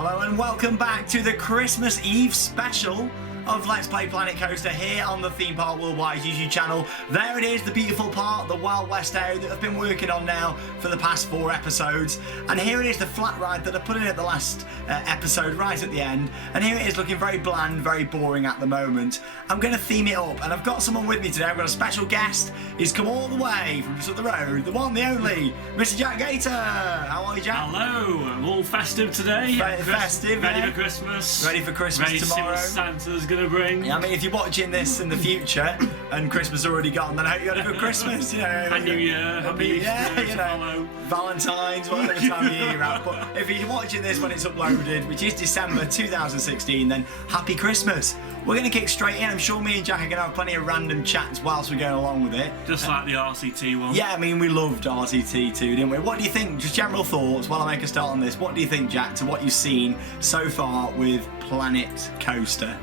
Hello and welcome back to the Christmas Eve special of Let's Play Planet Coaster here on the Theme Park Worldwide YouTube channel. There it is, the beautiful part, the Wild West area that I've been working on now for the past 4 episodes. And here it is, the flat ride that I put in at the last episode right at the end. And here it is, looking very bland, very boring at the moment. I'm going to theme it up, and I've got someone with me today. I've got a special guest. He's come all the way from just up the road, the one, the only, Mr. Jack Gator. How are you, Jack? Hello, I'm all festive today. Festive, ready yeah. for Christmas. Ready for Christmas ready tomorrow. To see what Santa's gonna bring. Yeah, I mean, if you're watching this in the future and Christmas already gone, then I hope you had a good Christmas, you know. And New Year, Happy Easter, you know, Valentine's, whatever time of year you're at. But if you're watching this when it's uploaded, which is December 2016, then happy Christmas. We're going to kick straight in. I'm sure me and Jack are going to have plenty of random chats whilst we're going along with it. Just like the RCT one. Yeah, I mean, we loved RCT too, didn't we? What do you think? Just general thoughts while I make a start on this. What do you think, Jack, to what you've seen so far with Planet Coaster?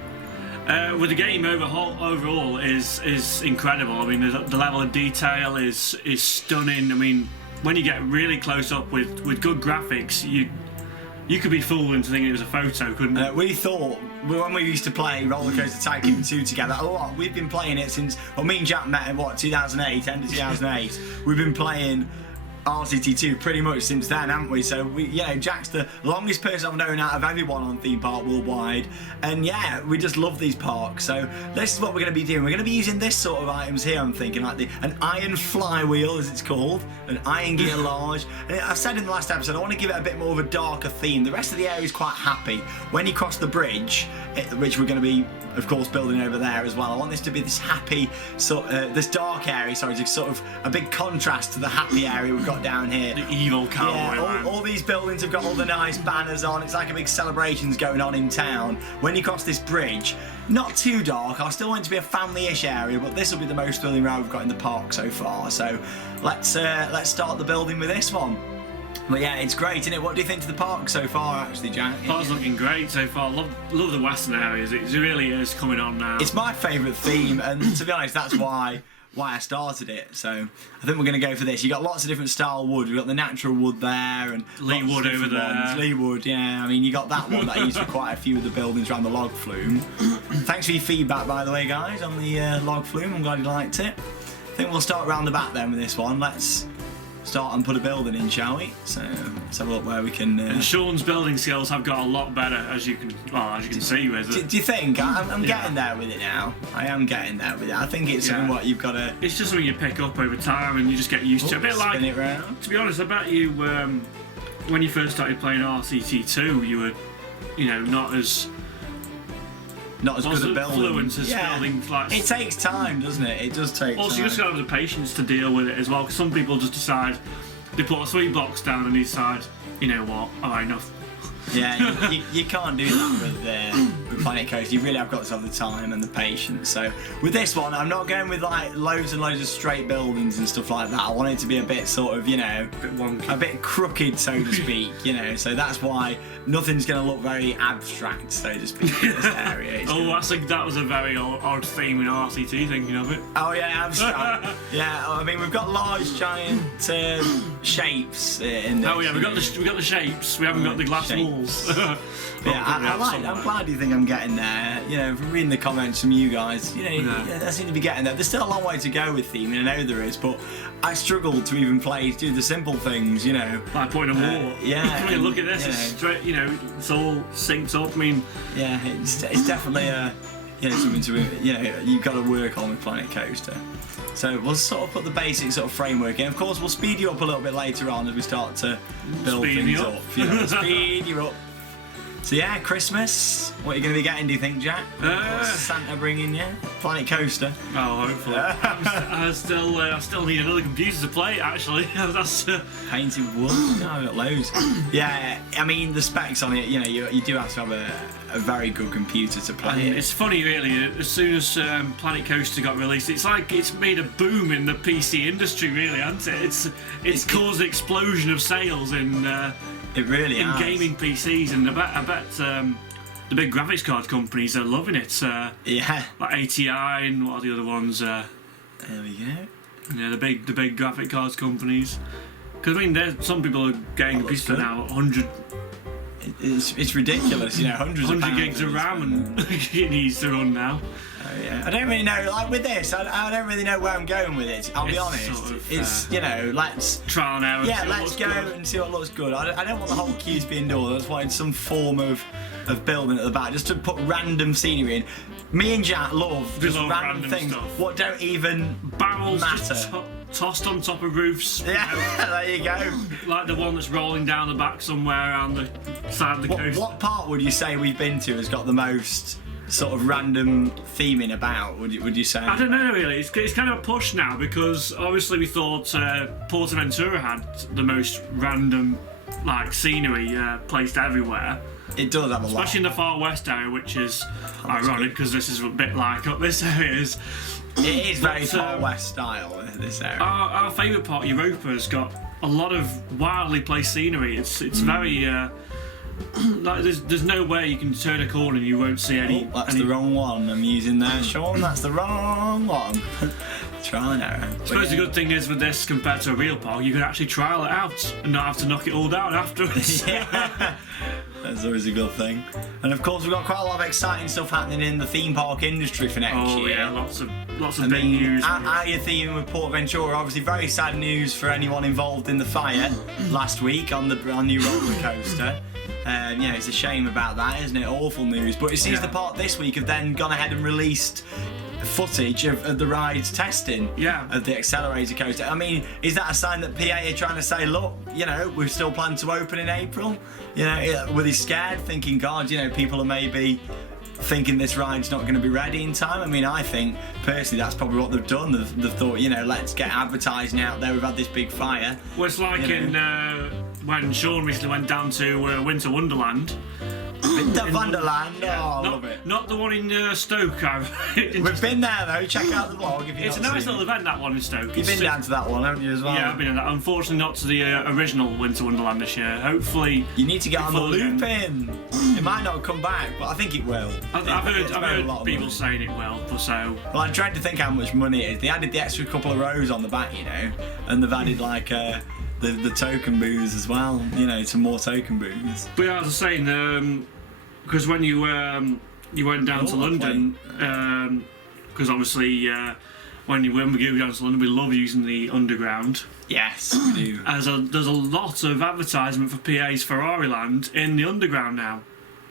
With the game overall is incredible. I mean, the level of detail is stunning. I mean, when you get really close up with good graphics, you could be fooled into thinking it was a photo, couldn't you? We thought, when we used to play Roller Coaster Tycoon 2 together, we've been playing it since, well, me and Jack met in, 2008, end of 2008. We've been playing RCT2 pretty much since then, haven't we? So Jack's the longest person I've known out of everyone on Theme Park Worldwide, and yeah, we just love these parks. So this is what we're going to be doing. We're going to be using this sort of items here. I'm thinking like an iron flywheel, as it's called, an iron gear large. And I said in the last episode, I want to give it a bit more of a darker theme. The rest of the area is quite happy. When you cross the bridge, which we're going to be, of course, building over there as well, I want this to be this happy this dark area. Sorry, to sort of a big contrast to the happy area we've got down here. The evil cowboy. Yeah, all these buildings have got all the nice banners on. It's like a big celebrations going on in town. When you cross this bridge, not too dark. I still want it to be a family-ish area, but this will be the most thrilling ride we've got in the park so far. So let's start the building with this one. But yeah, it's great, isn't it? What do you think to the park so far, actually, Jack? The park's looking great so far. Love the western areas. It really is coming on now. It's my favourite theme, and to be honest, that's why I started it. So I think we're going to go for this. You got lots of different style wood. We've got the natural wood there, and Lee wood over there. Lee wood, yeah. I mean, you got that one that I used for quite a few of the buildings around the log flume. Thanks for your feedback, by the way, guys, on the log flume. I'm glad you liked it. I think we'll start round the back then with this one. Let's start and put a building in, shall we? So let's have a look where we can. And Shawn's building skills have got a lot better, as you can see with it. Do you think? I'm getting there with it now. I am getting there with it. I think it's something what you've got to. It's just something you pick up over time and you just get used to. A bit like. Spin it round. To be honest, I bet you when you first started playing RCT2, you were, not as good at building. Fluent as building flights. It takes time, doesn't it? It does take time. Also, you just got to have the patience to deal with it as well, because some people just decide, they put 3 blocks down and they decide, you know what, I've had enough. Yeah, you can't do that with Planet Coaster. You really have got to have the time and the patience. So with this one, I'm not going with like loads and loads of straight buildings and stuff like that. I want it to be a bit sort of, a bit wonky, a bit crooked, so to speak. So that's why nothing's going to look very abstract, so to speak, in this area. That was a very odd theme in RCT, thinking of it. Oh yeah, abstract. Yeah, I mean, we've got large, giant shapes in there. Oh yeah, we got the shapes. We haven't got the glass walls. I'm glad you think I'm getting there. From reading the comments from you guys, I seem to be getting there. There's still a long way to go with theming, I know there is, but I struggle to even do the simple things, Like putting a wall. Yeah. I mean, look at this, it's straight, it's all synced up. I mean, yeah, it's definitely something to you've got to work on with Planet Coaster. So we'll sort of put the basic sort of framework in. Of course, we'll speed you up a little bit later on as we start to build things up. Speed you up. So yeah, Christmas. What are you going to be getting, do you think, Jack? What's Santa bringing you? Planet Coaster. Oh, hopefully. I still need another computer to play. Actually, that's painted wood. No, I've got loads. Yeah, I mean the specs on it. You do have to have a very good computer to play it. It's funny, really. As soon as Planet Coaster got released, it's like it's made a boom in the PC industry, really, hasn't it? It's caused an explosion of sales in. It really in has. Gaming PCs, and I bet the big graphics card companies are loving it. Yeah. Like ATI and what are the other ones? There we go. Yeah, the big graphic cards companies. Because I mean, some people are getting a PC now 100 it's ridiculous, you know, hundreds of 100 pounds. gigs of RAM and it needs to run now. Yeah. I don't really know, like with this, I don't really know where I'm going with it, I'll be honest. Sort of, it's, you know, let's... Trial and error. Yeah, let's go and see what looks good. I don't want the whole queue to be indoors. I just wanted some form of building at the back, just to put random scenery in. Me and Jack love just random things. Stuff. What don't even barrels matter. just tossed on top of roofs. Yeah, there you go. Like the one that's rolling down the back somewhere around the side of the coast. What part would you say we've been to has got the most sort of random theming about? Would you say? I don't know really. It's kind of a push now because obviously we thought Portaventura had the most random like scenery placed everywhere. It does have a lot. Especially in the far west area, which is ironic because this is a bit like up this area is. It is very far west style, this area. Our favourite part, Europa, has got a lot of wildly placed scenery. It's very like there's no way you can turn a corner and you won't see any. Oh, that's the wrong one I'm using there, Shawn. That's the wrong one. Trial and error. I suppose the good thing is with this compared to a real park, you can actually trial it out and not have to knock it all down afterwards. Yeah. That's always a good thing. And of course, we've got quite a lot of exciting stuff happening in the theme park industry for next year. Yeah, lots of big news. How are you theming with Portaventura? Obviously, very sad news for anyone involved in the fire last week on the new roller coaster. Yeah, it's a shame about that, isn't it? Awful news. But it seems the park this week have then gone ahead and released footage of the ride's testing of the accelerator coaster. I mean, is that a sign that PA are trying to say, look, you know, we're still planning to open in April? You know, were they scared, thinking, God, you know, people are maybe thinking this ride's not going to be ready in time? I mean, I think personally that's probably what they've done. They've thought, you know, let's get advertising out there. We've had this big fire. Well, it's like when Shawn recently went down to Winter Wonderland. Winter Wonderland, I love it. Not the one in Stoke. We've been there though, check out the vlog if you've It's a nice little event, that one in Stoke. You've been down to that one, haven't you, as well? Yeah, I've been in that. Unfortunately not to the original Winter Wonderland this year. Hopefully... You need to get on the loop in. It might not come back, but I think it will. I've heard people saying it will, so... Well, I tried to think how much money it is. They added the extra couple of rows on the back, you know, and they've added like the token booths as well, you know, some more token booths. But yeah, I was saying, because when you went down to London, because obviously when we go down to London, we love using the underground. Yes, we do. There's a lot of advertisement for PA's Ferrari Land in the underground now.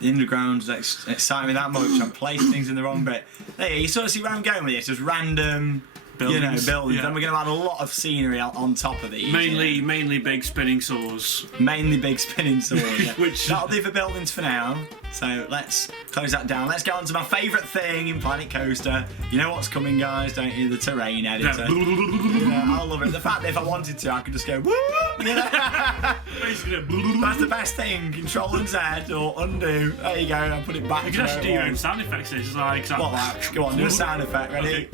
The underground's exciting me that much. I'm placing things in the wrong bit. There, you sort of see where I'm going with this. Just random buildings. Yeah. And we're going to add a lot of scenery on top of these. Mainly big spinning saws. Mainly big spinning saws. Yeah. Which that'll do for buildings for now. So let's close that down. Let's get on to my favourite thing in Planet Coaster. You know what's coming, guys, don't you? The terrain editor. Yeah, I love it. The fact that if I wanted to, I could just go woo. You know? That's the best thing. Control and Z or undo. There you go. I put it back. You can actually do your own sound effects. It's like go on, do a sound effect. Ready? Okay.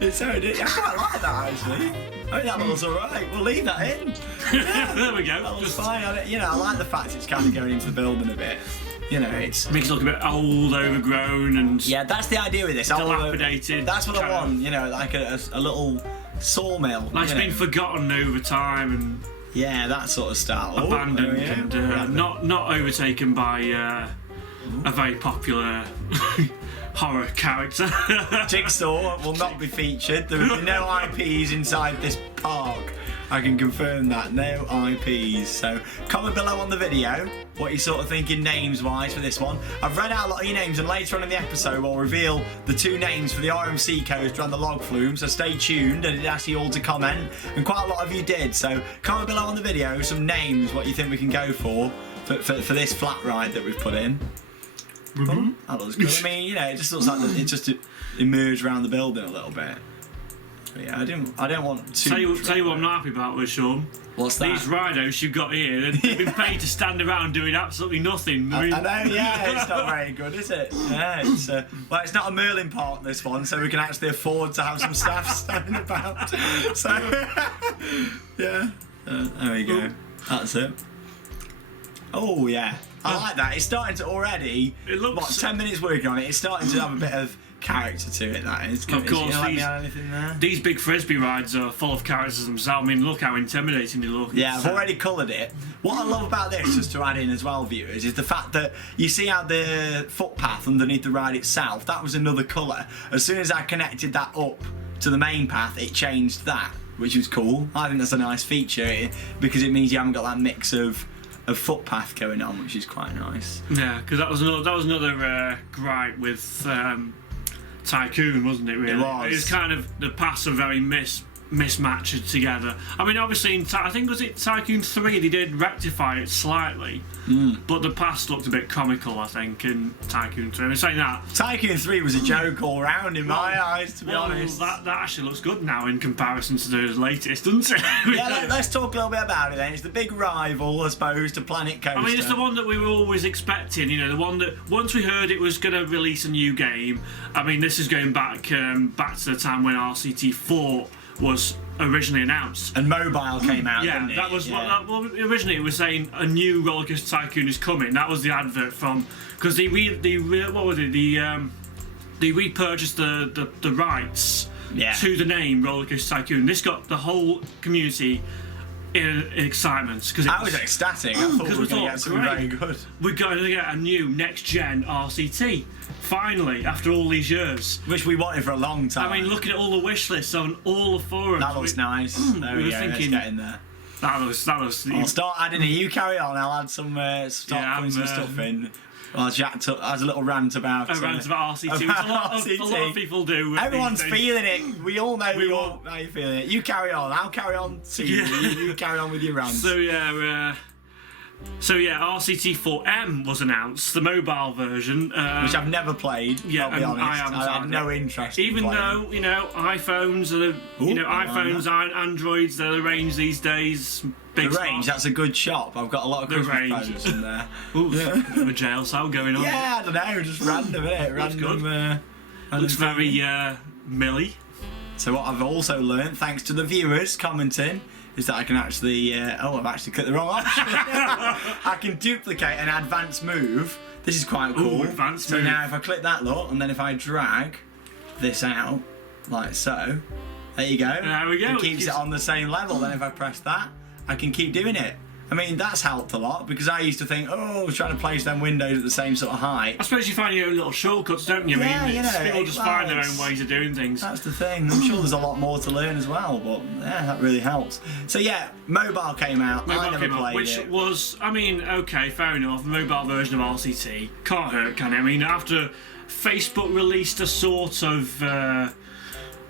It's so I quite like that actually. I think that was alright. We'll leave that in. Yeah, there we go. That was fine. I like the fact it's kind of going into the building a bit. You know, makes it look a bit old, overgrown, and that's the idea with this. Dilapidated. That's what I want. You know, like a little sawmill. Like it's been forgotten over time and that sort of style. Abandoned and not overtaken by a very popular horror character. Jigsaw will not be featured. There will be no IPs inside this park. I can confirm that. No IPs. So comment below on the video what you're sort of thinking names-wise for this one. I've read out a lot of your names, and later on in the episode we'll reveal the two names for the RMC coaster and the log flume, so stay tuned. I did ask you all to comment, and quite a lot of you did. So comment below on the video some names, what you think we can go for this flat ride that we've put in. Oh, that looks good. I mean, you know, it just looks like it just emerged around the building a little bit. But yeah, I don't want to. Tell you what I'm not happy about with Shawn. What's that? These ridos you've got here, they've been paid to stand around doing absolutely nothing. I know, yeah, it's not very good, is it? Yeah, well, it's not a Merlin park, this one, so we can actually afford to have some staff standing about. So, yeah, there we go. That's it. Oh yeah, I like that. It's starting to already. It looks. 10 minutes working on it. It's starting to have a bit of character to it, that is. Of course, let me add anything there? these big frisbee rides are full of characters themselves. I mean, look how intimidating they look. Yeah, I've already coloured it. What I love about this, just to add in as well, viewers, is the fact that you see how the footpath underneath the ride itself, that was another colour. As soon as I connected that up to the main path, it changed that, which was cool. I think that's a nice feature because it means you haven't got that mix of footpath going on, which is quite nice. Yeah, because that was another gripe with Tycoon, wasn't it? Really, It was kind of the paths are very mismatched together. I mean, obviously, I think was it Tycoon 3 they did rectify it slightly, but the paths looked a bit comical. I think in Tycoon 3. I'm saying that Tycoon 3 was a joke all round in my eyes, to be honest. That actually looks good now in comparison to the latest, doesn't it? Yeah, let's talk a little bit about it then. It's the big rival, I suppose, to Planet Coaster. I mean, it's the one that we were always expecting, the one that once we heard it was going to release a new game. I mean, this is going back to the time when RCT4 was originally announced. And mobile came out, didn't it? That was well, originally it was saying a new Roller Coaster Tycoon is coming. That was the advert from, because they repurchased the rights to the name Roller Coaster Tycoon. This got the whole community in excitement because I was ecstatic. I thought we were going to get something very good. We're going to get a new next-gen RCT finally after all these years, which we wanted for a long time. I mean, looking at all the wish lists on all the forums, that looks nice. There we go. Let's get in there. That was. I'll start adding it. You carry on. I'll add some putting some stuff in. Well, Jack has a little rant about RCT, which a lot of people do. Everyone's feeling it. We all know how you're feeling it. You carry on. I'll carry on too. You carry on with your rant. So yeah, RCT4M was announced, the mobile version, which I've never played. Yeah, I'll be honest. I have no interest. Even in though iPhones are iPhones, Androids, they're the range these days. Big the range, that's a good shop. I've got a lot of Christmas presents in there. Ooh, a jail cell going on. Yeah, I don't know, just random, innit? Random. Looks very milly. So what I've also learned, thanks to the viewers commenting, is that I can actually, I've actually clicked the wrong option. I can duplicate an advanced move. This is quite cool. Advanced move. So now if I click that look, and then if I drag this out, like so, there you go. There we go. It keeps it on the same level. Then if I press that, I can keep doing it. I mean, that's helped a lot because I used to think, trying to place them windows at the same sort of height. I suppose you find your own little shortcuts, don't you? People just find their own ways of doing things. That's the thing. I'm sure there's a lot more to learn as well, but yeah, that really helps. So yeah, mobile came out. I never played which it. Was, I mean, okay, fair enough. Mobile version of RCT can't hurt, can it? I mean, after Facebook released a sort of a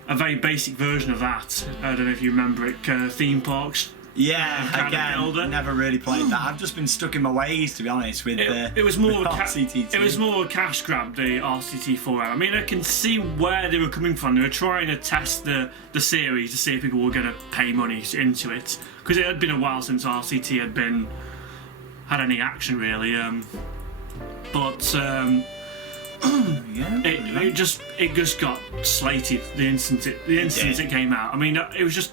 very basic version of that. I don't know if you remember it. Theme parks. Yeah, again, never really played that. I've just been stuck in my ways, to be honest, with it was more RCT2. It was more a cash grab, the RCT4. I mean, I can see where they were coming from. They were trying to test the series to see if people were going to pay money into it, because it had been a while since RCT had any action really. It just got slated the instant it came out. I mean, it was just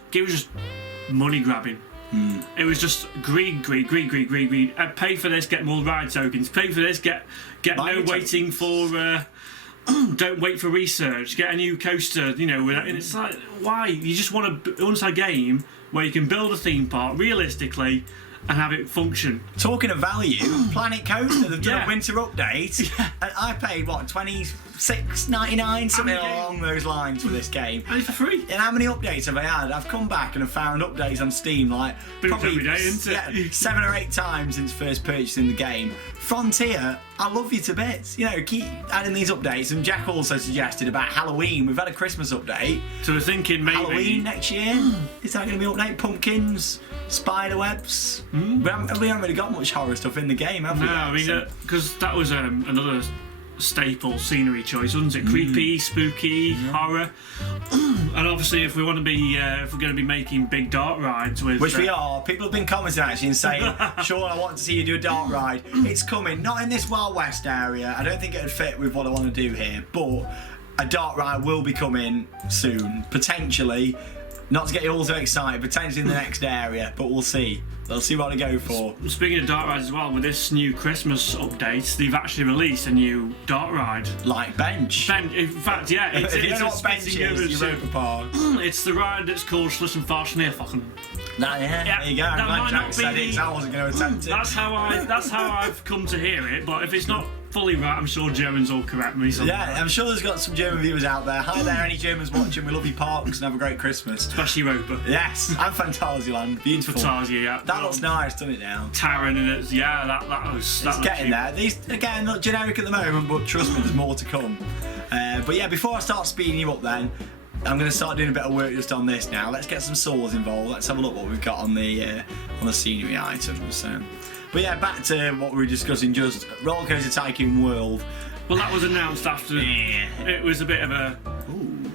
money grabbing. It was just greed. Pay for this, get more ride tokens. Pay for this, get no waiting for. Don't wait for research. Get a new coaster. And it's like, why? You just want a game where you can build a theme park realistically and have it function. Talking of value, Planet Coaster, they've done a winter update, and I paid what, $26.99, something along those lines for this game. And it's for free. And how many updates have I had? I've come back and have found updates on Steam like probably every day, isn't it? 7 or 8 times since first purchasing the game. Frontier, I love you to bits. Keep adding these updates. And Jack also suggested about Halloween. We've had a Christmas update. So we're thinking maybe Halloween next year. Is that going to be update? Pumpkins, spider webs. We haven't really got much horror stuff in the game, have we? No, I mean, because that was another staple scenery choice, wasn't it? Creepy, spooky, horror. And obviously, if we're going to be making big dark rides with, which we are, people have been commenting actually and saying, Shawn, I want to see you do a dark ride. It's coming, not in this Wild West area. I don't think it would fit with what I want to do here, but a dark ride will be coming soon, potentially. Not to get you all so excited, potentially in the next area, but we'll see. We'll see what I go for. Speaking of dart rides as well, with this new Christmas update, they've actually released a new dart ride. Like bench. In fact, yeah, it's, If you it's know a what bench spitting is, image. Europa Park. It's the ride that's called Schlissen Fahrschneerfachen. Yeah, there you go. I'm that glad might Jack not said be it, 'cause I wasn't going to attempt it. That's how I've come to hear it. But if it's not fully right, I'm sure Germans will correct me. Yeah, I'm sure there's got some German viewers out there. Hi there, any Germans watching? We love your parks and have a great Christmas. Especially Europa. Yes, and Phantasialand. Beautiful. Fantasia, yeah. That looks nice, doesn't it now? Taran and it's that was. It's getting there. These, again, look generic at the moment, but trust me, there's more to come. But yeah, before I start speeding you up then, I'm going to start doing a bit of work just on this now. Let's get some saws involved. Let's have a look what we've got on the scenery items. But yeah, back to what we were discussing, just Roller Coaster Tycoon World. Well, that was announced after. It was a bit of a. Ooh,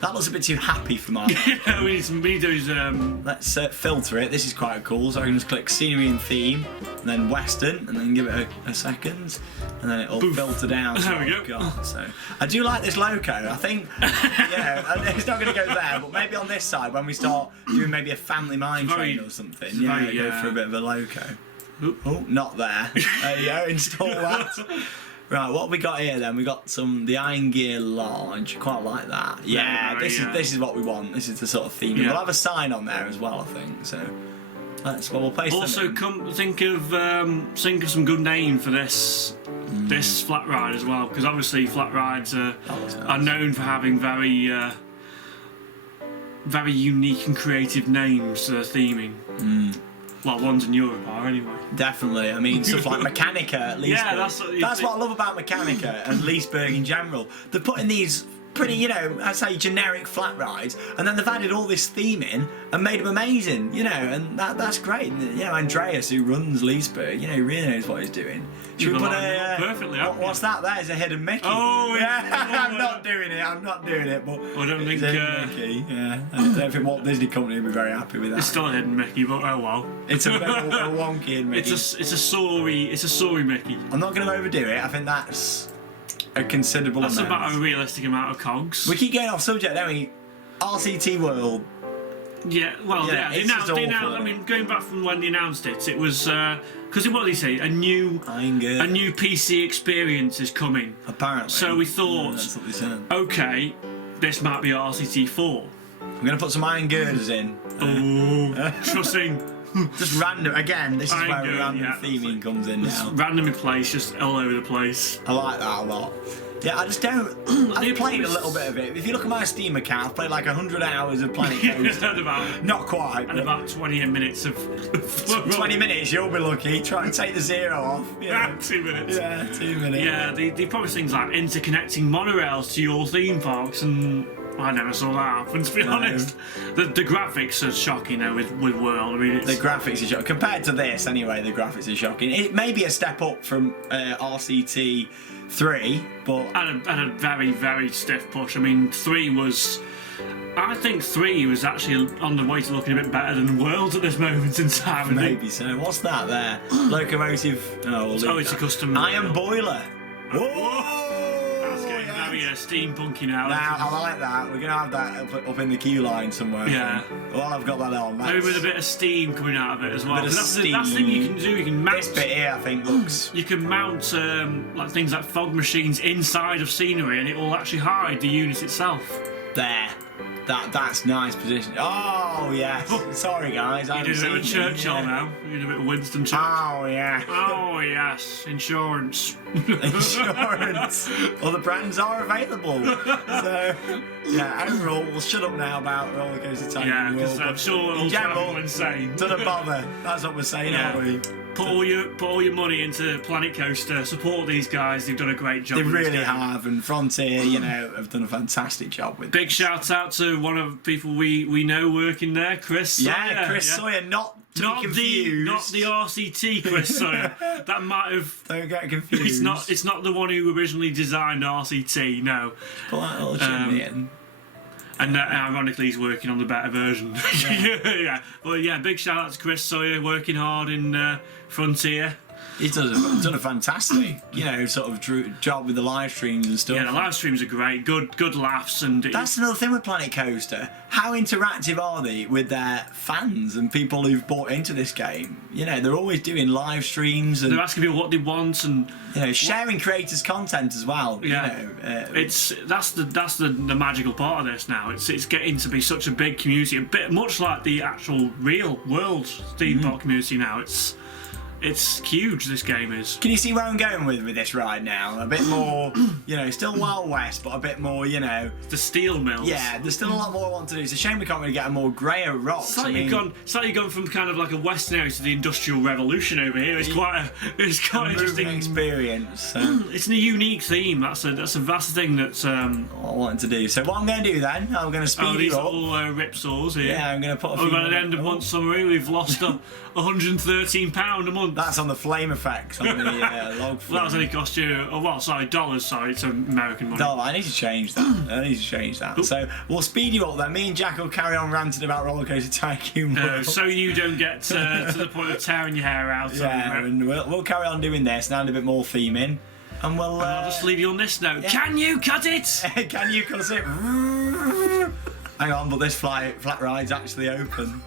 that looks a bit too happy for my. we need those. Let's filter it. This is quite cool. So I can just click scenery and theme, and then Western, and then give it a second, and then it'll filter down. There we go. So I do like this loco. I think, it's not going to go there, but maybe on this side when we start doing maybe a family mine train or something. Yeah, go for a bit of a loco. Oh, not there. There you go. Install that. Right, what have we got here then? We got the Iron Gear Lodge. Quite like that. Yeah, this is what we want. This is the sort of theme. Yeah. We'll have a sign on there as well, I think. So we'll place also them in. think of some good name for this flat ride as well, because obviously flat rides are known for having very unique and creative names to their theming. Well, ones in Europe are anyway. Definitely. I mean, stuff like Mechanica at Leesburg. Yeah, that's what I love about Mechanica and Leesburg in general. They're putting these pretty, I'd say generic flat rides, and then they've added all this theme in and made them amazing, and that's great. Andreas, who runs Leesburg, he really knows what he's doing. Should we put perfectly? What's that? There's a hidden Mickey. Oh, yeah. I'm not doing it. But I don't think. Mickey. Yeah, I don't think Walt Disney Company would be very happy with that. It's still a hidden Mickey, but oh well. It's a wonky hidden Mickey. It's a sorry Mickey. I'm not going to overdo it. I think that's a considerable amount. That's about a realistic amount of cogs. We keep going off subject, don't we? RCT World. Yeah, well, they announced. I mean, going back from when they announced it, it was because what did they say? A new PC experience is coming. Apparently. So we thought, that's what they said. Okay, this might be RCT4. I'm going to put some iron girders in. Trusting. Just random. Again, this is where random theming comes in now. Randomly placed, just all over the place. I like that a lot. Yeah, I just don't. I've played a little bit of it. If you look at my Steam account, I've played like 100 hours of Planet Coaster. Not quite. And about 20 minutes of. 20 minutes, you'll be lucky. Try and take the zero off. 2 minutes. Yeah, 2 minutes. Yeah, they promise things like interconnecting monorails to your theme parks, and I never saw that happen, to be honest. The graphics are shocking now with World. I mean, the graphics are shocking. Compared to this, anyway, the graphics are shocking. It may be a step up from RCT 3, but and a very, very stiff push. I mean, I think 3 was actually on the way to looking a bit better than World at this moment in time. Maybe so. What's that there? Locomotive. It's a custom iron boiler. Whoa! That's getting very steampunky now. Now I like that. We're gonna have that up in the queue line somewhere. Yeah. Well, I've got that on. Maybe with a bit of steam coming out of it as well. That's the thing you can do. You can mount. This bit here, I think, looks. You can mount like things like fog machines inside of scenery, and it will actually hide the unit itself. There. That's nice position. Oh yes. Sorry guys, you're doing a bit of Churchill now. You're doing a bit of Winston Churchill. Oh yeah. Oh yes. Insurance. Insurance. Well, the brands are available. So yeah. Overall, we'll shut up now about Roller Coaster Tycoon. Yeah, because I'm sure it'll travel insane. Doesn't bother. That's what we're saying, aren't we? Put all your money into Planet Coaster. Support these guys. They've done a great job. They really have, and Frontier, have done a fantastic job with. Big shout out to one of the people we know working there, Chris. Yeah, Chris Sawyer. Not the RCT Chris Sawyer. That might have. Don't get confused. It's not the one who originally designed RCT. No. Put that little chimney in. And ironically, he's working on the better version. Yeah. Well, yeah, big shout out to Chris Sawyer, working hard in Frontier. He's done a fantastic, sort of job with the live streams and stuff. Yeah, the live streams are great. Good laughs, and That's another thing with Planet Coaster. How interactive are they with their fans and people who've bought into this game? They're always doing live streams and they're asking people what they want, and sharing creators' content as well. Yeah, that's the magical part of this now. It's getting to be such a big community, a bit much like the actual real world theme park community now. It's huge, this game is. Can you see where I'm going with this ride now? A bit more, still Wild West, but a bit more, The steel mills. Yeah, there's still a lot more I want to do. It's a shame we can't really get a more greyer rocks. It's like you've gone from kind of like a Western area to the Industrial Revolution over here. It's quite a interesting experience. It's a unique theme. That's the thing that's what I wanted to do. So what I'm going to do then, I'm going to speed these you up. little ripsaws here. Yeah, I'm going to put a few. Over at the end of month summary, we've lost £113 a month. That's on the flame effects on the log. Well, that was only cost you, dollars. Sorry, it's American money. No, I need to change that. Ooh. So we'll speed you up then. Me and Jack will carry on ranting about Roller Coaster Tycoon World. So you don't get to the point of tearing your hair out. Yeah, and we'll carry on doing this and add a bit more theming. And I'll just leave you on this note. Yeah. Can you cut it? Can you cut it? Hang on, but this flat ride's actually open.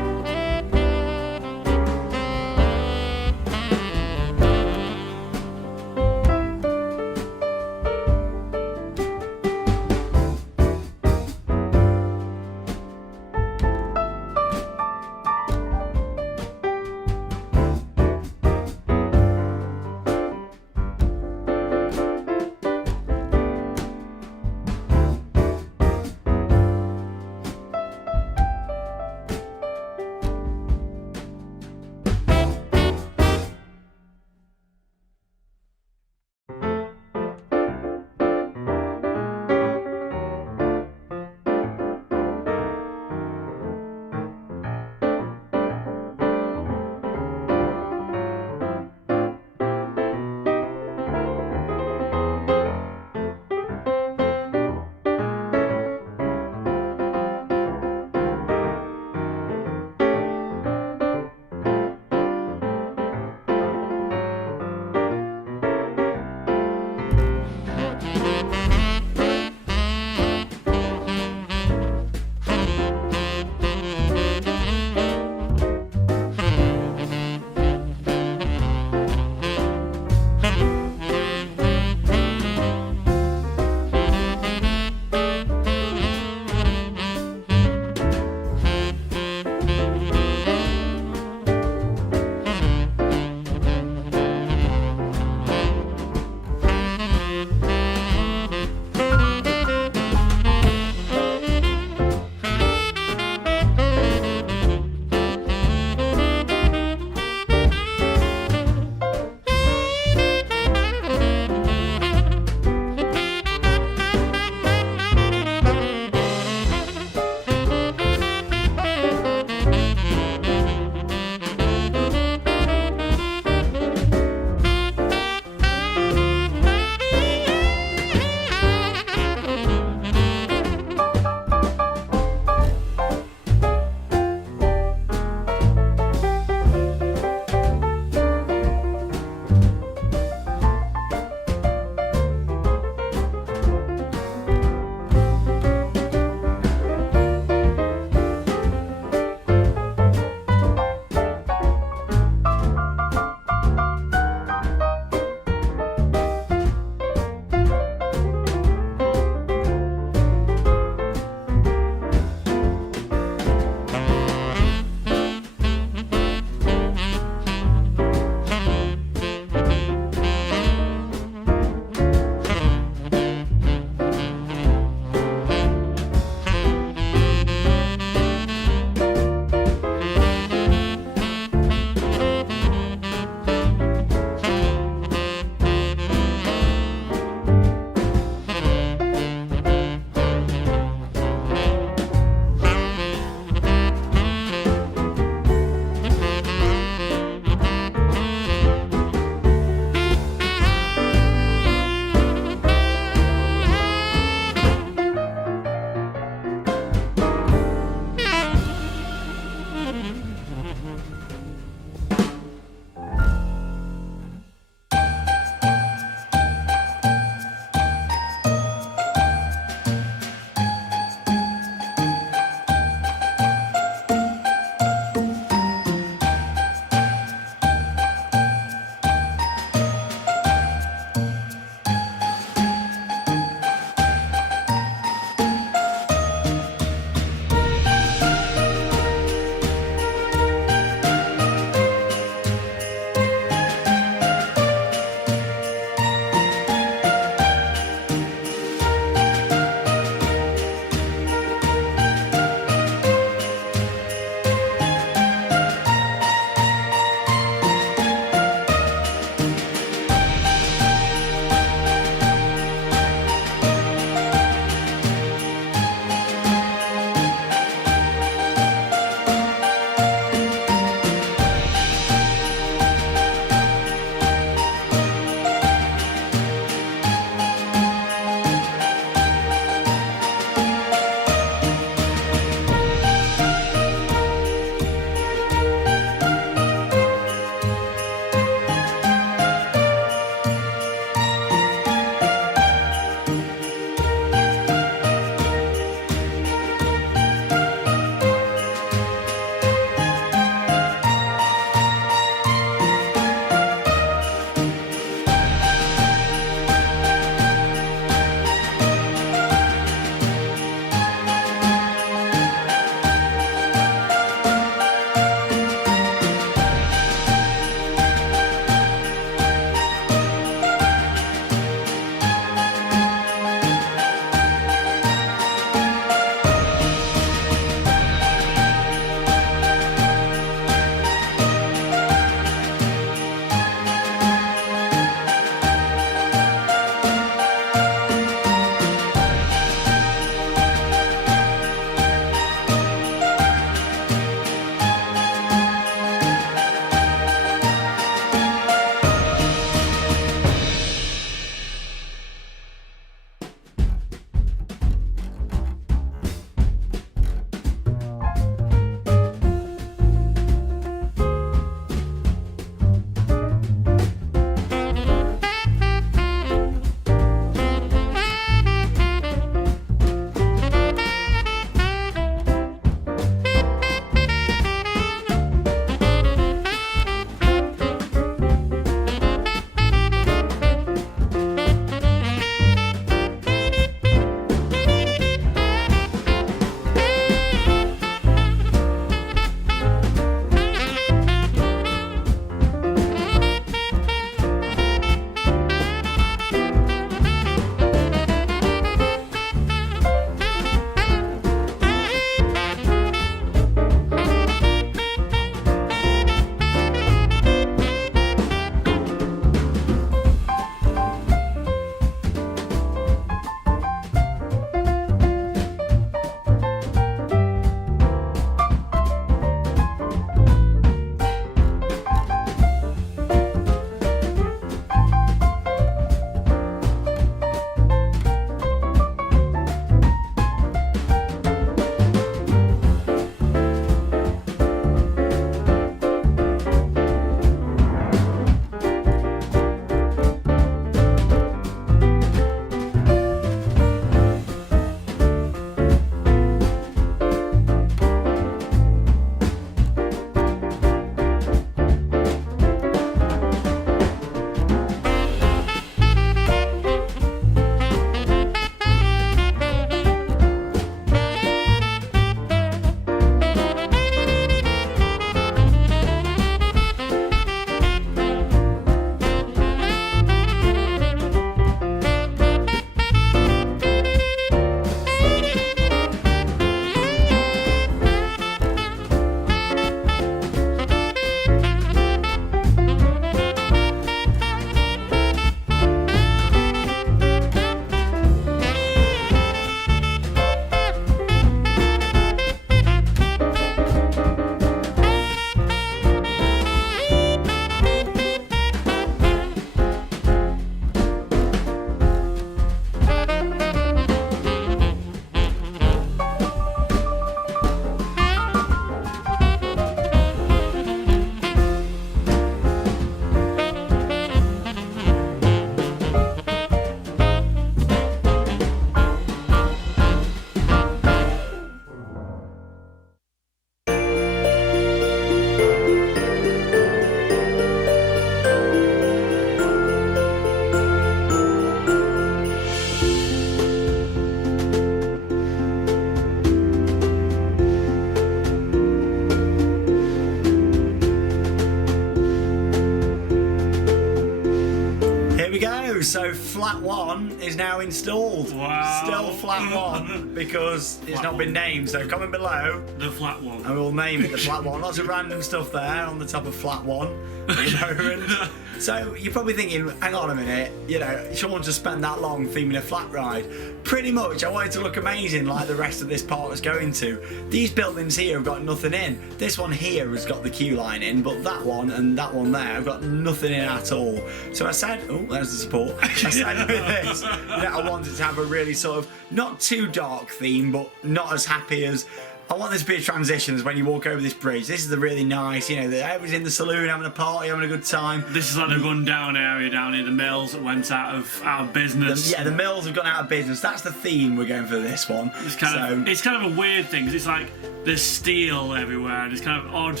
flat 1 is now installed. Wow. Still flat 1 because it's not been named. So comment below. The flat 1. And we'll name it the flat 1. Lots of random stuff there on the top of flat 1 at the moment. So you're probably thinking, hang on a minute, you know, Shawn just spent that long theming a flat ride. Pretty much, I want it to look amazing like the rest of this park is going to. These buildings here have got nothing in. This one here has got the queue line in, but that one and that one there have got nothing in at all. So I said, oh, there's the support. I said with this, you know, I wanted to have a really sort of, not too dark theme, but not as happy as, I want this to be a transition as when you walk over this bridge. This is the really nice, you know, everybody's in the saloon having a party, having a good time. This is like the rundown area down here, the mills that went out of business. The mills have gone out of business. That's the theme we're going for this one. It's kind of a weird thing, because it's like there's steel everywhere, and it's kind of odd,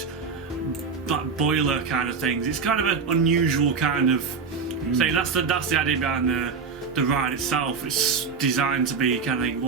like boiler kind of things. It's kind of an unusual kind of thing. That's the idea behind the ride itself. It's designed to be kind of like,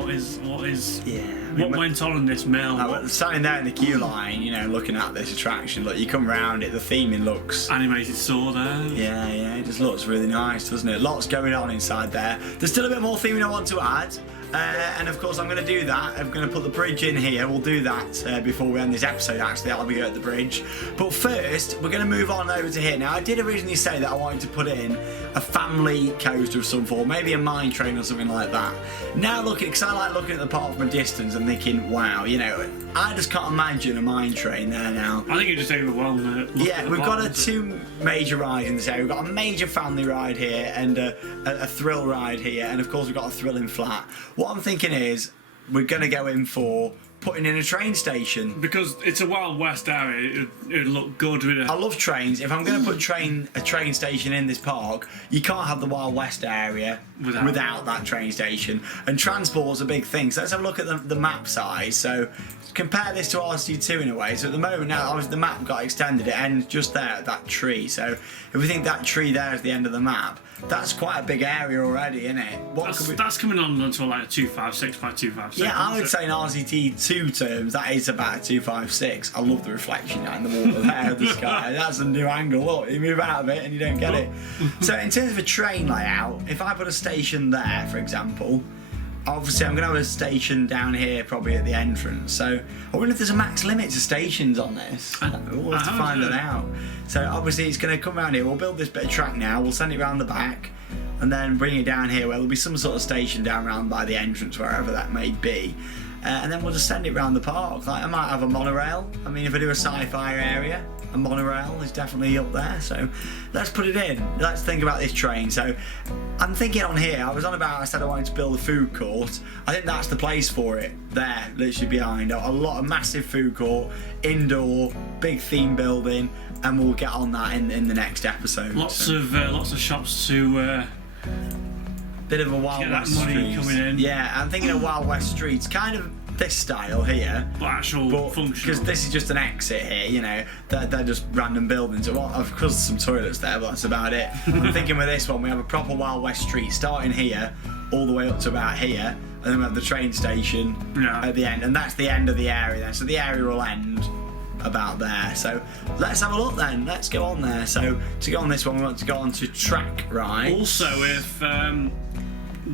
what went on in this mill? Standing there in the queue line, you know, looking at this attraction. Look, you come around it, the theming looks animated saw there. Yeah, it just looks really nice, doesn't it? Lots going on inside there. There's still a bit more theming I want to add. And of course I'm going to do that. I'm going to put the bridge in here. We'll do that before we end this episode, actually. I'll be at the bridge. But first, we're going to move on over to here. Now, I did originally say that I wanted to put in a family coaster of some form, maybe a mine train or something like that. Now looking, because I like looking at the park from a distance and thinking, wow, you know, I just can't imagine a mine train there now. I think you're just overwhelmed. Yeah, we've got two major rides in this area. We've got a major family ride here and a thrill ride here, and of course we've got a thrilling flat. What I'm thinking is we're going to go in for putting in a train station. Because it's a Wild West area, it'd look good with it. I love trains. If I'm going to put a train station in this park, you can't have the Wild West area without that train station. And transport's a big thing. So let's have a look at the map size. So compare this to RC2 in a way. So at the moment now, obviously the map got extended. It ends just there at that tree. So if we think that tree there is the end of the map, that's quite a big area already, isn't it? That's coming on until like a 256 by 256. Yeah, I would say in RCT2 terms, that is about a 256. I love the reflection out in the water there of the sky. That's a new angle. Look, you move out of it and you don't get it. So in terms of a train layout, if I put a station there, for example, obviously I'm going to have a station down here probably at the entrance. So I wonder if there's a max limit to stations on this. We'll have to find that out. So obviously it's going to come around here. We'll build this bit of track now. We'll send it around the back and then bring it down here where there'll be some sort of station down around by the entrance, wherever that may be. And then we'll just send it around the park. Like I might have a monorail. I mean, if I do a sci-fi area, a monorail is definitely up there. So let's put it in. Let's think about this train. So I'm thinking on here, I said I wanted to build a food court. I think that's the place for it. There, literally behind. A massive food court, indoor, big theme building, and we'll get on that in the next episode. Lots of shops to bit of a Wild West street coming in. Yeah, I'm thinking of Wild West streets, kind of this style here, but functional. Because this is just an exit here, you know. They're just random buildings. Well, of course, some toilets there, but that's about it. I'm thinking with this one, we have a proper Wild West street starting here, all the way up to about here, and then we have the train station at the end, and that's the end of the area then. So the area will end about there. So let's have a look then. Let's go on there. So to go on this one, we want to go on to track rides. Also, if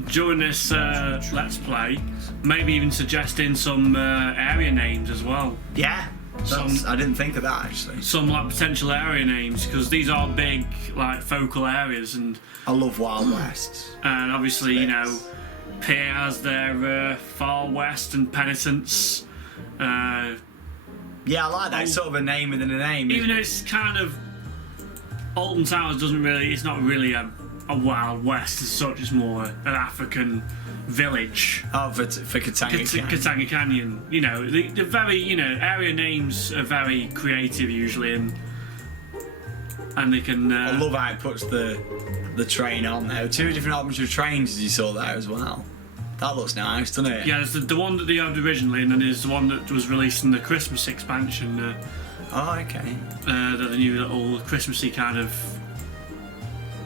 during this Let's Play, maybe even suggesting some area names as well. Yeah, I didn't think of that actually. Some like potential area names, because these are big like focal areas, and I love Wild West. And obviously, you know, Pier has their Far West and Penitence. Yeah, I like that. It's sort of a name within a name. Even though it's kind of Alton Towers it's not really a Wild West as such. It's more an African village. Oh, for Katanga Canyon. Katanga Canyon. You know, the very, you know, area names are very creative usually, and they can. I love how it puts the train on there. Two different options of trains as you saw there as well. That looks nice, doesn't it? Yeah, there's the one that they had originally, and then there's the one that was released in the Christmas expansion. Oh, okay. The new little Christmassy kind of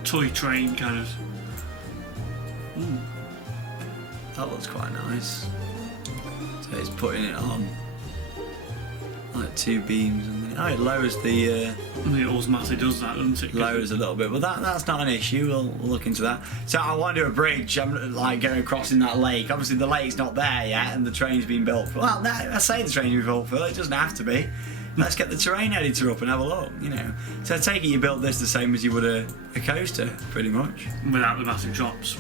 toy train kind of. That looks quite nice. So it's putting it on. like 2 beams. Oh, it lowers the. It automatically does that, doesn't it? Lowers a little bit, but that's not an issue. We'll look into that. So I want to do a bridge. I'm like going across in that lake. Obviously the lake's not there yet, and the train's been built. Well, I say the train's been built for. It doesn't have to be. Let's get the terrain editor up and have a look. So I take it you built this the same as you would a coaster, pretty much. Without the massive drops.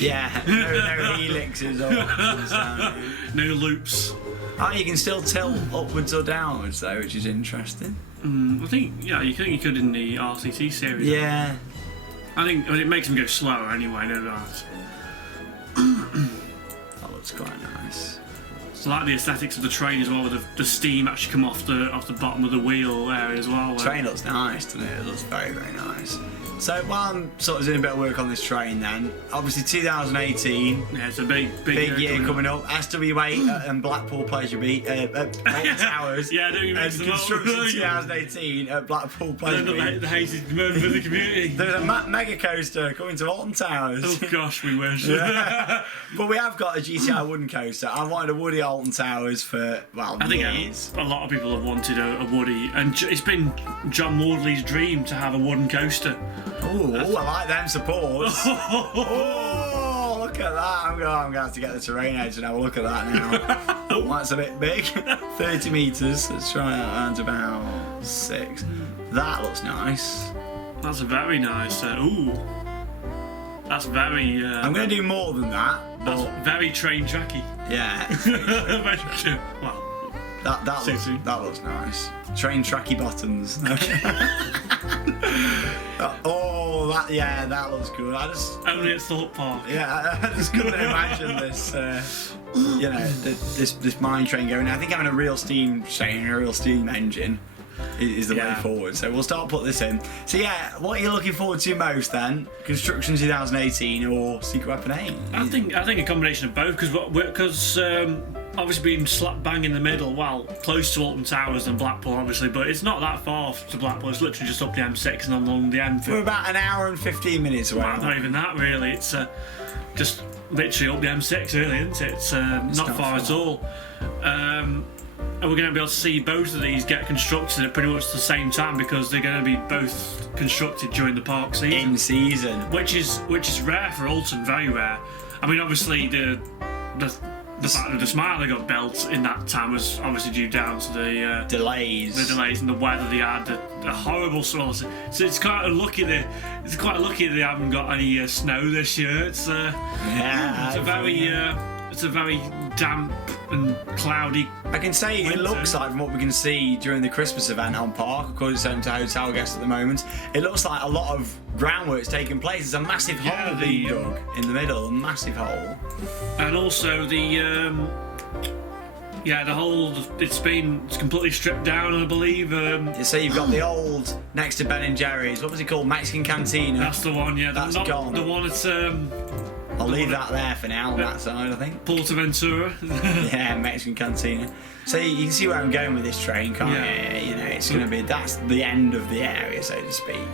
Yeah, no helixes or ups and downs. No loops. Oh, you can still tilt upwards or downwards though, which is interesting. I think you could in the RCT series. Yeah. I mean, it makes them go slower anyway, no doubt. That looks quite nice. So I like the aesthetics of the train as well, with the steam actually come off the bottom of the wheel area as well. Train looks nice, doesn't it? It looks very, very nice. So while I'm sort of doing a bit of work on this train then, obviously 2018, Yeah, it's a big year coming up. SW8 and Blackpool Pleasure Beach, Alton Towers. Yeah, don't you and mix them up. construction 2018 at Blackpool Pleasure Beach. The hated moment of the community. There's a mega coaster coming to Alton Towers. Oh gosh, we wish. Yeah. But we have got a GTI wooden coaster. I wanted a Woody Alton Towers for, I think years. a lot of people have wanted a Woody, and it's been John Maudley's dream to have a wooden coaster. Oh, I like them supports. Oh, look at that. I'm going to have to get the terrain edge and have a look at that now. Oh, that's a bit big. 30 metres. Let's try that around about 6. That looks nice. That's a very nice. That's very. I'm going to do more than that. That's very train tracky. Yeah. Well, that looks nice. Train tracky bottoms. That looks good. only at Thorpe Park. Yeah, I just couldn't imagine this. This mine train going. I think having a real steam train, a real steam engine, is the way forward. So we'll start putting this in. So yeah, what are you looking forward to most then? Construction 2018 or Secret Weapon 8? I think a combination of both, because obviously being slap bang in the middle, well, close to Alton Towers and Blackpool, obviously, but it's not that far to Blackpool. It's literally just up the M6 and along the M. We're about an hour and 15 minutes away. Well, not even that really. It's just literally up the M6, really, isn't it? It's not far at all. And we're going to be able to see both of these get constructed at pretty much the same time, because they're going to be both constructed during the park season. In season. Which is rare for Alton, very rare. I mean, obviously the fact that the Smile they got built in that time was obviously due down to the delays. The delays and the weather they had, the horrible swell. So it's quite unlucky that they haven't got any snow this year. It's a very damp and cloudy. I can say it looks like, from what we can see during the Christmas event on Park, according to hotel guests at the moment, it looks like a lot of groundwork's taking place. There's a massive hole being dug in the middle, a massive hole. And also the whole, it's completely stripped down, I believe. So you've got the old, next to Ben and Jerry's, what was it called, Mexican Cantina? That's the one, yeah. That's gone. The one at I'll leave that there for now on that side, I think. Portaventura. Yeah, Mexican Cantina. So you can see where I'm going with this train, can't you? It's going to be, that's the end of the area, so to speak.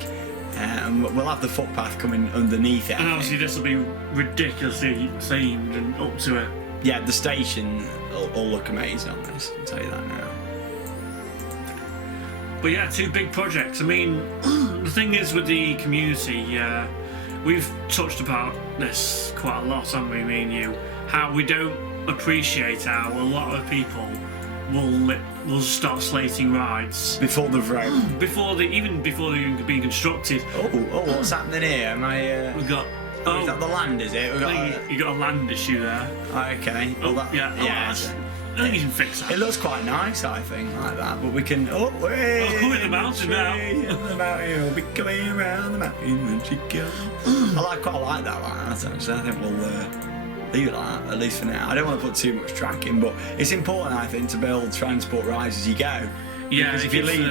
We'll have the footpath coming underneath it. And obviously this will be ridiculously themed and up to it. Yeah, the station will look amazing on this, I'll tell you that now. But yeah, 2 big projects. I mean, the thing is with the community, we've touched about this quite a lot, haven't we, me and you? How we don't appreciate how a lot of people will start slating rides before they've rode. Before they're even being constructed. Oh, what's happening here? Am I? We've got. Is that the land? Is it? You got a land issue there. Okay. Yeah. I think you can fix that. It looks quite nice, I think, like that. But we can. We're in the mountain now. The mountain, we'll be coming around the mountain when she goes. I quite like that. Actually, I think we'll leave it like that, at least for now. I don't want to put too much track in, but it's important, I think, to build transport rides as you go. Yeah, because if you leave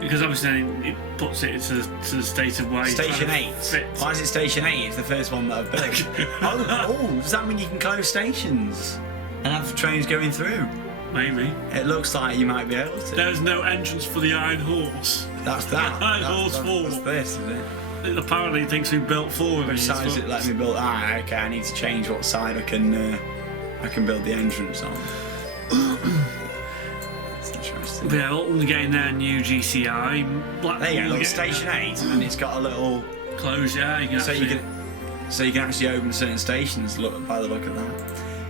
because obviously then it puts it to the state of where Station 8. Why is it Station 8? It's the first one that I've built. Does that mean you can close stations and have trains going through? Maybe. It looks like you might be able to. There's no entrance for the Iron Horse. That's that. Iron Horse 4. That's this, isn't it? It apparently thinks we built 4 of Which these. side does it let me build? Okay, I need to change what side I can build the entrance on. That's interesting. interesting. Yeah, Alton's getting their new GCI. Blackpool There you go, little getting Station 8, and it's got a little... their close, yeah. So you can actually open certain stations by the look of that.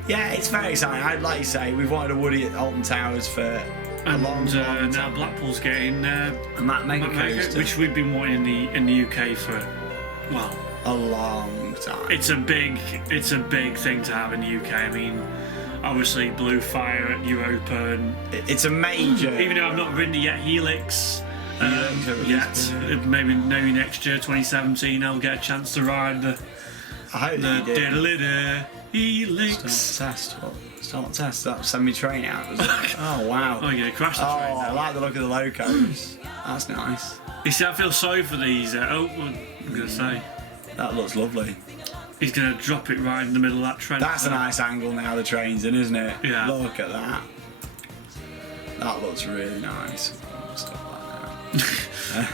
Yeah, it's very exciting. I'd like to say we've wanted a Woody at Alton Towers for a long time. Now Blackpool's getting a mega coaster, which we've been wanting in the UK for, well, a long time. It's a big thing to have in the UK. I mean, obviously Blue Fire at Europa, and it's a major. Even though I've not ridden it yet, Helix. Yet, maybe next year, 2017, I'll get a chance to ride the Helix. Start test. That send me train out. Oh wow. Oh yeah, crash the train. I like the look of the locos. That's nice. You see, I feel sorry for these. I'm gonna say that looks lovely. He's gonna drop it right in the middle of that train. That's a nice angle now the train's in, isn't it? Yeah. Look at that. That looks really nice. Stop that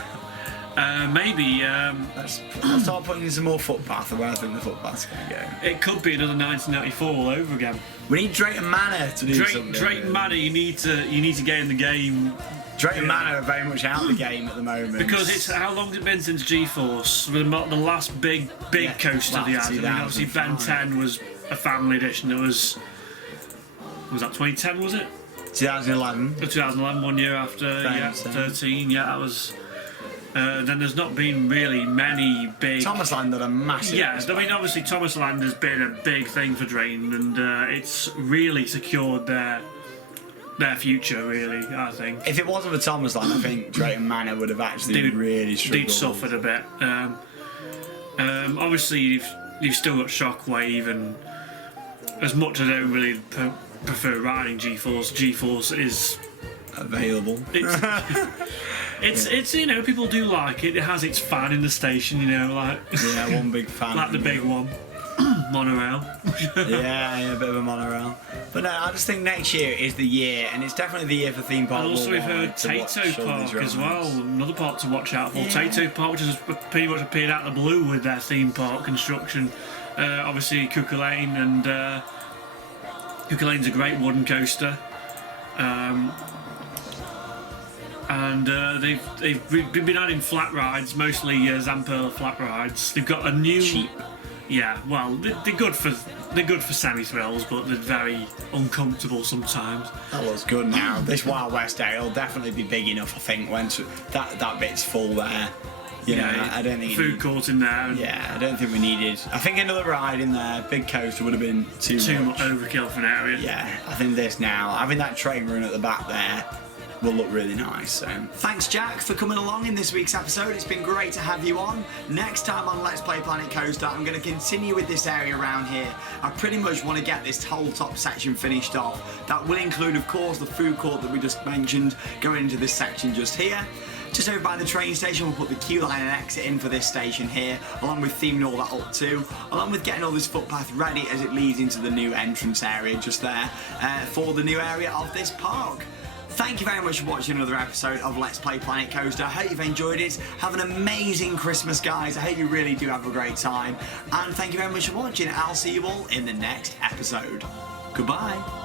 now. Maybe. I'll start putting in some more footpath where I think the footpath's going to go. It could be another 1994 all over again. We need Drayton Manor to do something. Drayton Manor, you need to get in the game. Drayton Manor are very much out of the game at the moment. Because it's how long's it been since G-Force? The last big coaster they had. I mean, obviously Ben 10 was a family edition. It was that 2010? Was it? 2011. 2011, 1 year after. 13. Yeah, that was. Then there's not been really many big... Thomas Land had a massive... Yeah, I mean, obviously Thomas Land has been a big thing for Drayton, and it's really secured their future, really, I think. If it wasn't for Thomas Land, I think Drayton Manor would have actually really struggled. They'd suffered a bit. Obviously, you've still got Shockwave, and as much as I don't really prefer riding G-Force is... available. It's you know, people do like it. It has its fan in the station, you know, like yeah, one big fan. Like the big one, monorail. yeah, a bit of a monorail. But no, I just think next year is the year, and it's definitely the year for theme park. And also we've heard Tato Park as well, another park to watch out for. Yeah. Tato Park, which has pretty much appeared out of the blue with their theme park construction. Obviously Cuckoo Lane, and Cuckoo Lane's a great wooden coaster. And they've been adding flat rides, mostly Zamperla flat rides. They've got a new cheap. Yeah, well, they're good for semi thrills, but they're very uncomfortable sometimes. That looks good now. This Wild West Day will definitely be big enough, I think, once that bit's full there. You know, I don't think food court in there. Yeah, I don't think we needed. I think another ride in there, big coaster, would have been too much overkill for an area. Yeah, I think this now, having that train run at the back there, will look really nice. So thanks, Jack, for coming along in this week's episode. It's been great to have you on. Next time on Let's Play Planet Coaster, I'm going to continue with this area around here. I pretty much want to get this whole top section finished off. That will include, of course, the food court that we just mentioned, going into this section just here. Just over by the train station, we'll put the queue line and exit in for this station here, along with theming all that up too, along with getting all this footpath ready as it leads into the new entrance area just there for the new area of this park. Thank you very much for watching another episode of Let's Play Planet Coaster. I hope you've enjoyed it. Have an amazing Christmas, guys. I hope you really do have a great time. And thank you very much for watching. I'll see you all in the next episode. Goodbye.